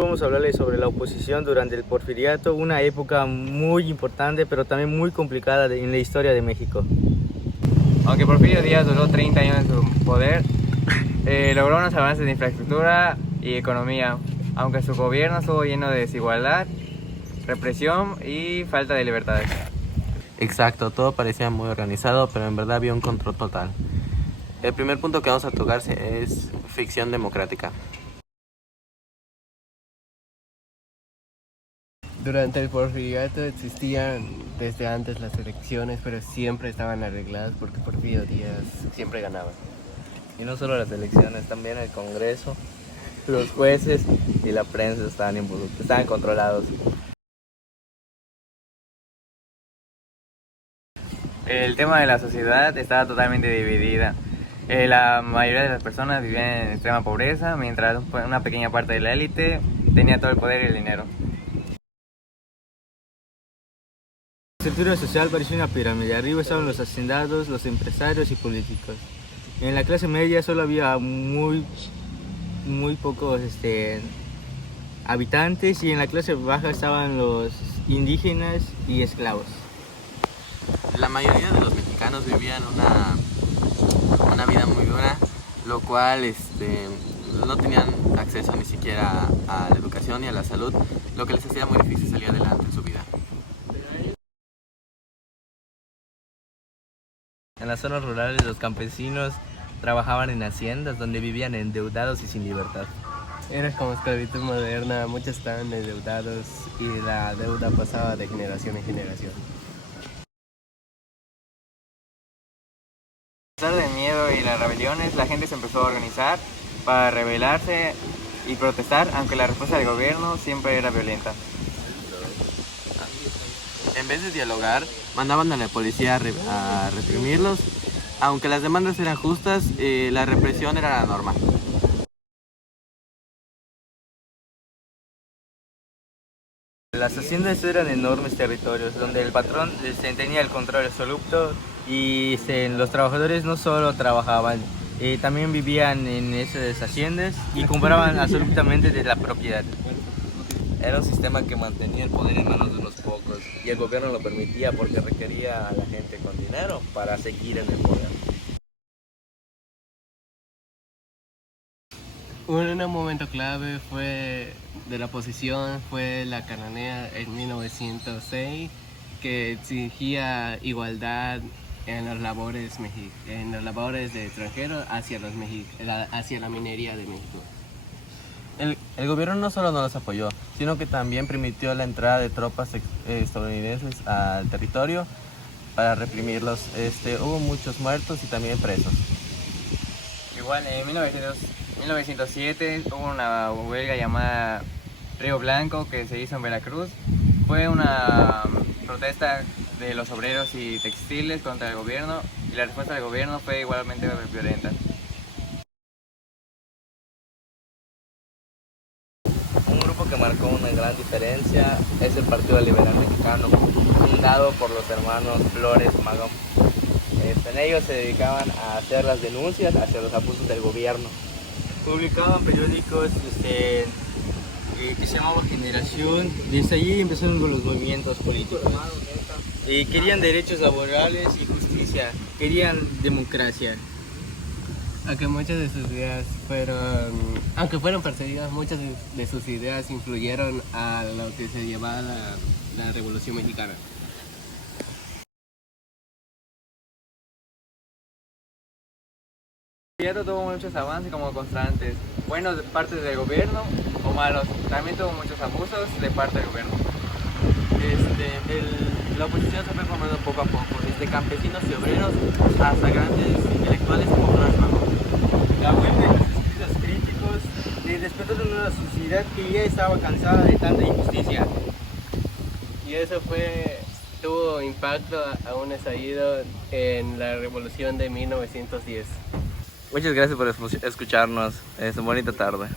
Vamos a hablarles sobre la oposición durante el Porfiriato, una época muy importante pero también muy complicada en la historia de México. Aunque Porfirio Díaz duró 30 años en su poder, logró unos avances de infraestructura y economía, aunque su gobierno estuvo lleno de desigualdad, represión y falta de libertades. Exacto, todo parecía muy organizado, pero en verdad había un control total. El primer punto que vamos a tocar es ficción democrática. Durante el Porfiriato existían desde antes las elecciones, pero siempre estaban arregladas porque Porfirio Díaz siempre ganaba. Y no solo las elecciones, también el Congreso, los jueces y la prensa estaban controlados. El tema de la sociedad estaba totalmente dividida. La mayoría de las personas vivían en extrema pobreza, mientras una pequeña parte de la élite tenía todo el poder y el dinero. La estructura social parecía una pirámide. Arriba estaban los hacendados, los empresarios y políticos. En la clase media solo había muy pocos habitantes, y en la clase baja estaban los indígenas y esclavos. La mayoría de los mexicanos vivían una vida muy dura, lo cual no tenían acceso ni siquiera a la educación ni a la salud, lo que les hacía muy difícil salir adelante en su vida. En las zonas rurales los campesinos trabajaban en haciendas donde vivían endeudados y sin libertad. Era como esclavitud moderna, muchos estaban endeudados y la deuda pasaba de generación en generación. A pesar del miedo y las rebeliones, la gente se empezó a organizar para rebelarse y protestar, aunque la respuesta del gobierno siempre era violenta. En vez de dialogar, mandaban a la policía a reprimirlos. Aunque las demandas eran justas, la represión era la norma. Las haciendas eran enormes territorios donde el patrón tenía el control absoluto, y los trabajadores no solo trabajaban, también vivían en esas haciendas y compraban absolutamente de la propiedad. Era un sistema que mantenía el poder en manos de unos pocos, y el gobierno lo permitía porque requería a la gente con dinero para seguir en el poder. Un momento clave de la oposición fue la cananea en 1906, que exigía igualdad en las labores de extranjeros hacia la minería de México. El gobierno no solo no los apoyó, sino que también permitió la entrada de tropas estadounidenses al territorio para reprimirlos. Hubo muchos muertos y también presos. Igual en 1907 hubo una huelga llamada Río Blanco que se hizo en Veracruz. Fue una protesta de los obreros y textiles contra el gobierno, y la respuesta del gobierno fue igualmente violenta. Un grupo que marcó una gran diferencia es el Partido Liberal Mexicano, fundado por los hermanos Flores Magón. En ellos se dedicaban a hacer las denuncias hacia los abusos del gobierno. Publicaban periódicos que se llamaba Generación. Desde allí empezaron los movimientos políticos. Querían derechos laborales y justicia, querían democracia. Aunque fueron perseguidas, muchas de sus ideas influyeron a lo que se llamaba la Revolución Mexicana. El proyecto tuvo muchos avances como constantes, buenos de parte del gobierno o malos. También tuvo muchos abusos de parte del gobierno. La oposición se fue formando poco a poco, desde campesinos y obreros hasta grandes intelectuales como Flores Magón. La huelga y los escritos críticos despertaron una sociedad que ya estaba cansada de tanta injusticia. Y eso tuvo impacto aún estallido en la Revolución de 1910. Muchas gracias por escucharnos. Es una bonita tarde.